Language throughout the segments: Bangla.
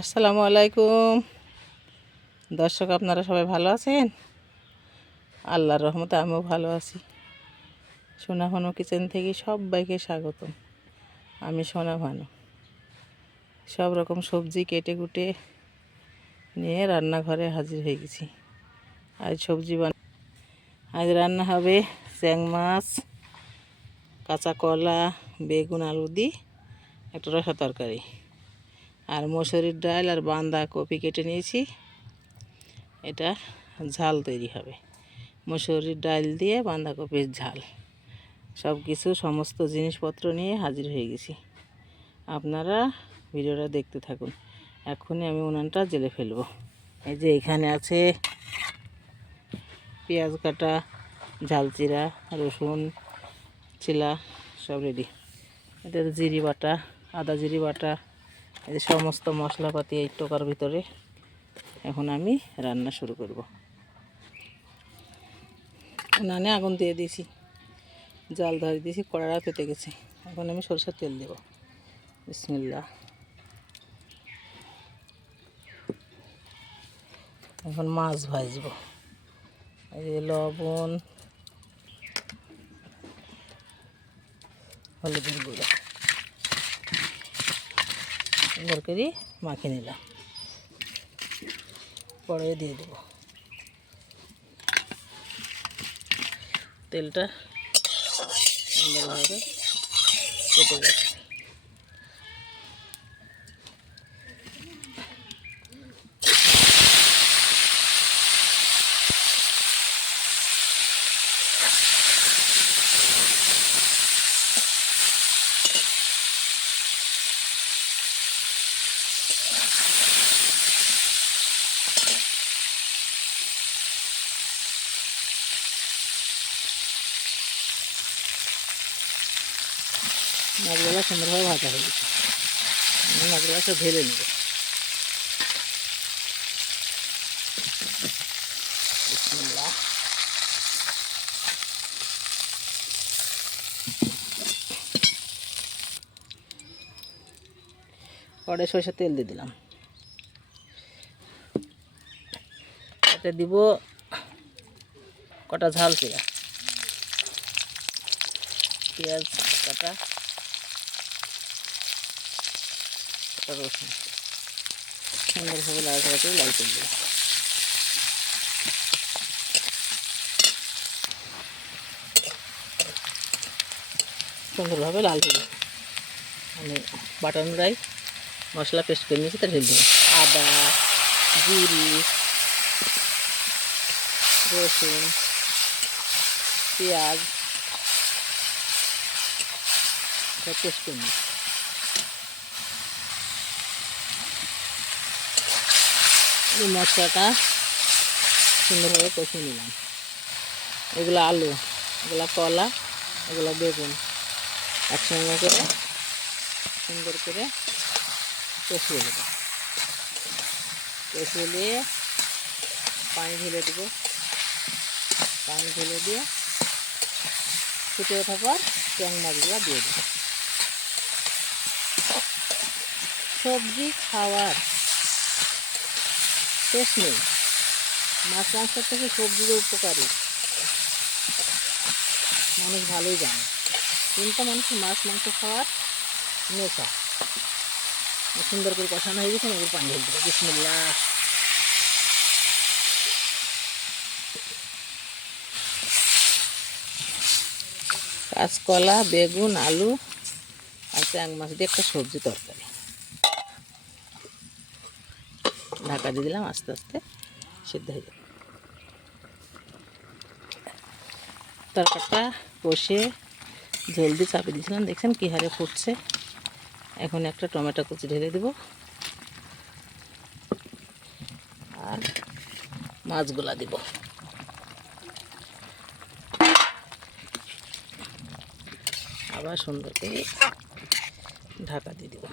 আসসালামু আলাইকুম দর্শক, আপনারা সবাই ভালো আছেন? আল্লাহর রহমতে আমিও ভালো আছি। সোনা ভানু কিচেন থেকে সবাইকে স্বাগতম। আমি সোনা ভানু। সব রকম সবজি কেটে কুটে নিয়ে রান্নাঘরে হাজির হয়ে গেছি। আজ রান্না হবে চ্যাং মাছ, কাঁচা কলা, বেগুন, আলু দিয়ে একটা রসা তরকারি, আর মসুরির ডাল আর বাঁধাকপি কেটে নিয়েছি। এটা ঝাল তৈরি হবে, মসুরির ডাল দিয়ে বাঁধাকপির ঝাল। সব কিছু সমস্ত জিনিসপত্র নিয়ে হাজির হয়ে গেছি। আপনারা ভিডিওটা দেখতে থাকুন। এখনই আমি উনানটা জ্বেলে ফেলবো। এই যে এখানে আছে পেঁয়াজ কাটা, ঝাল চিরা, রসুন চিলা, সব রেডি। এটা জিরি বাটা, আদা জিরি বাটা, এই যে সমস্ত মশলাপাতি এই টোকার ভিতরে। এখন আমি রান্না শুরু করব। উনানে আগুন দিয়ে দিয়েছি, জাল ধরে দিয়েছি, কড়াটা পেতে গেছে। এখন আমি সরষের তেল দেব। বিসমিল্লাহ। এখন মাছ ভাজব। এই যে লবণ, হলুদের গুঁড়ো সুন্দর করে মাখিয়ে নিলাম। পরে দিয়ে দেব তেলটা সুন্দরভাবে কেটে গেছে। মাছগুলো সুন্দরভাবে ভাজা হয়ে গেছে। আমি মাছগুলো সব ঢেলে নেব। বিসমিল্লাহ। কড়াই সরষের তেল দিয়ে দিলাম। এতে দিব কটা ঝাল চিরা, পেঁয়াজ কাটা, কটা রসুন। সুন্দরভাবে লাড়াচাড়া করে লাল করে দেবো। সুন্দরভাবে লাল করে আমি বাটানোরাই মশলা পেস্ট করে নিয়েছি, তা ঢেলে দেবো। আদা, জিরি, রসুন, পেঁয়াজ সব পেস্ট করে নিই। এই মশলাটা সুন্দরভাবে কষিয়ে নিলাম। এগুলো আলু, এগুলো কলা, এগুলো বেগুন একসঙ্গে করে সুন্দর করে কষিয়ে দেবো। কষিয়ে দিয়ে পানি ঢেলে দেবো। পানি ঢেলে দিয়ে ফুটে ওঠার পর ট্যাং মাছগুলো দিয়ে দেবো। সবজি খাওয়ার শেষ নেই। মাছ মাংসের থেকে সবজির উপকারী মানুষ ভালোই জানে, কিন্তু মানুষের মাছ মাংস খাওয়ার নেশা। সুন্দর করে কষানো হয়ে গেছে, আমাদের পানি ঢেলে দেবো। বিসমিল্লাহ। কাঁচকলা, বেগুন, আলু আর ট্যাং মাছ দিয়ে একটা সবজি তরকারি। ঢাকা দিয়ে দিলাম, আস্তে আস্তে সিদ্ধ হয়ে যাবে। তরকারিটা কষে জলদি চাপিয়ে দিয়েছিলাম, দেখছেন কী হারে ফুটছে। এখন একটা টমেটো কুচি ঢেলে দেব আর মাছগুলা দিব। আবার সুন্দর করে ঢাকা দিয়ে দেব।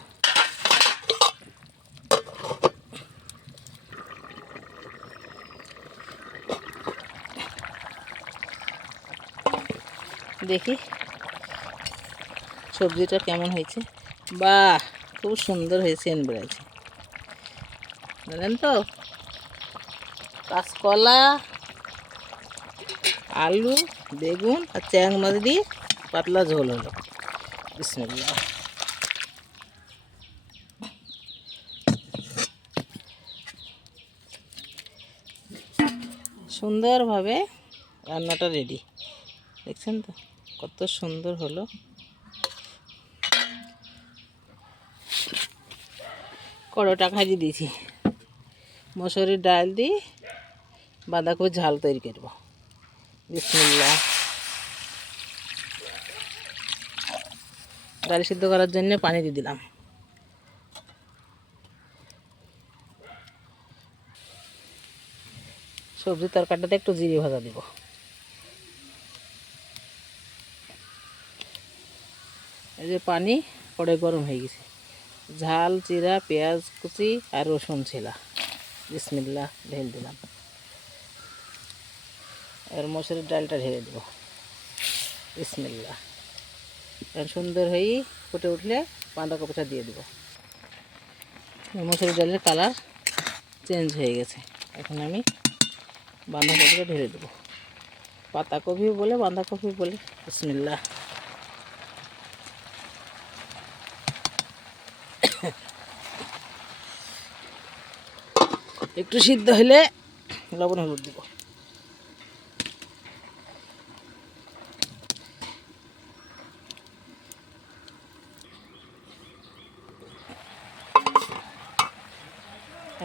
দেখি সবজিটা কেমন হয়েছে। বাহ, খুব সুন্দর হয়েছে, এনবেড়েছে। জানেন তো, কাঁচকলা, আলু, বেগুন আর চ্যাং মাছ দিয়ে পাতলা ঝোল হলো। বিসমিল্লাহ। সুন্দরভাবে রান্নাটা রেডি, দেখছেন তো কত সুন্দর হলো। কড়াটা খাইয়ে দিয়েছি, মসুরির ডাল দিয়ে বাঁধাকপির ঝাল তৈরি করব। বিসমিল্লাহ। ডাল সিদ্ধ করার জন্য পানি দিয়ে দিলাম। সবজি তরকারিটাতে একটু জিরে ভাজা দিব। এই যে পানি কড়াই গরম হয়ে গেছে, ঝাল জিরা, পেঁয়াজ কুচি আর রসুন ছিলা। বিসমিল্লাহ ঢেলে দিলাম। এর মসুরির ডালটা ঢেলে দেব। বিসমিল্লাহ। সুন্দর হয়ে ফুটে উঠলে বাঁধাকপিটা দিয়ে দেবো। মসুরির ডালের কালার চেঞ্জ হয়ে গেছে, এখন আমি বাঁধাকপিটা ঢেলে দেবো। পাতাকপি বলে, বাঁধাকপি বলে। বিসমিল্লাহ। একটু সিদ্ধ হলে লবণ হলুদ দিব।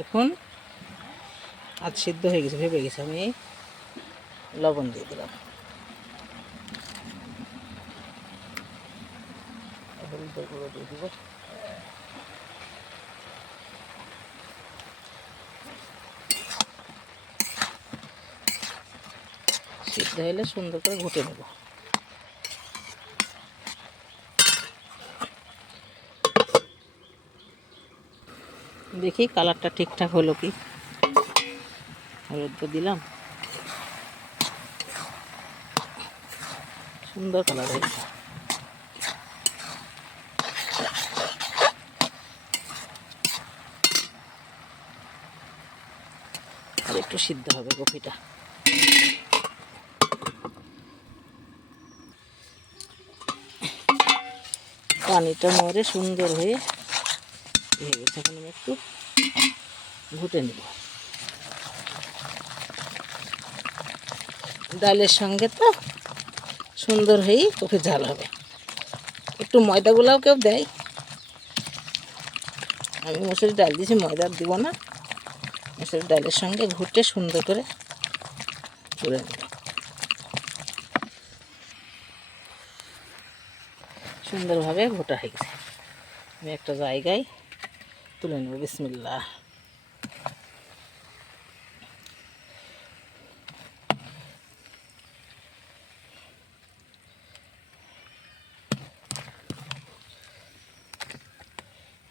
এখন আজ সিদ্ধ হয়ে গেছে, ভেবে গেছে, আমি লবণ দিয়ে দিলাম। হলুদের গুঁড়ো দিয়ে দিব। সিদ্ধ হলে সুন্দর করে ঘুটে নেব। দেখি কালারটা ঠিকঠাক হলো কি। হলুদ তো দিলাম, সুন্দর কালার হয়েছে। আর একটু সিদ্ধ হবে কপিটা। পানিটা মরে সুন্দর হয়ে গেছে। এখন আমি একটু ঘুটে নেব। ডালের সঙ্গে তো সুন্দর হয়েই কফি ঝাল হবে। একটু ময়দাগুলাও কেউ দেয়, আমি মসুরির ডাল দিয়েছি, ময়দা দিব না। মসুরির ডালের সঙ্গে ঘুটে সুন্দর করে করে নেব। সুন্দরভাবে ঘোটা হয়ে গেছে, আমি একটা জায়গায় তুলে নেব। বিসমিল্লাহ।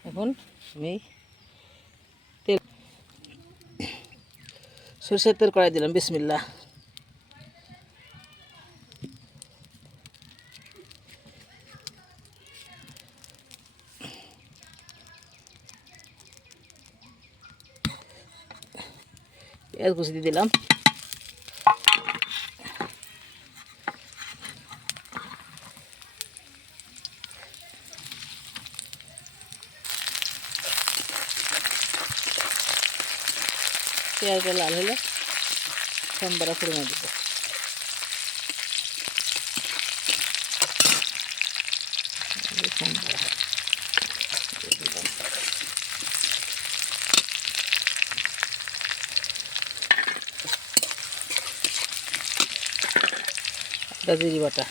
এখন আমি তেল, সরষের তেল কড়াই দিলাম। বিসমিল্লাহ। পেঁয়াজ কুচি দিয়ে দিলাম। পেঁয়াজটা লাল হলে সম্বারা ফোড়নে দেবো। জিরি বাটা,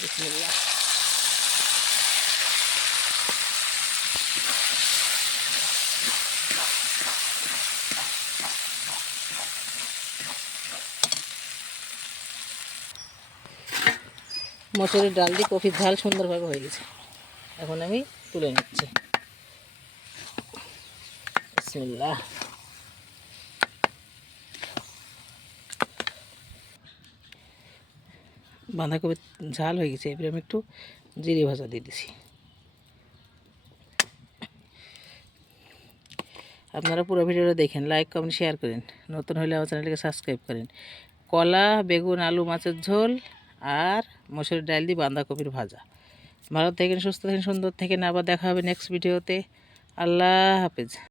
বিসমিল্লাহ। মসুরির ডাল দিয়ে কফির ঝাল সুন্দরভাবে হয়ে গেছে, এখন আমি তুলে নিচ্ছি। বিসমিল্লাহ। বাঁধাকপি ঝাল হয়ে গেছে, এবারে আমি একটু জিরে ভাজা দিয়ে দিছি। আপনারা পুরো ভিডিওটা দেখেন, লাইক কমেন্ট শেয়ার করেন, নতুন হলে আমার চ্যানেলটিকে সাবস্ক্রাইব করেন। কলা, বেগুন, আলু, মাছের ঝোল আর মসুর ডাল দিয়ে বাঁধাকপির ভাজা। ভালো থাকেন, সুস্থ থাকেন, সুন্দর থাকেন। আবার দেখা হবে নেক্সট ভিডিওতে। আল্লাহ হাফেজ।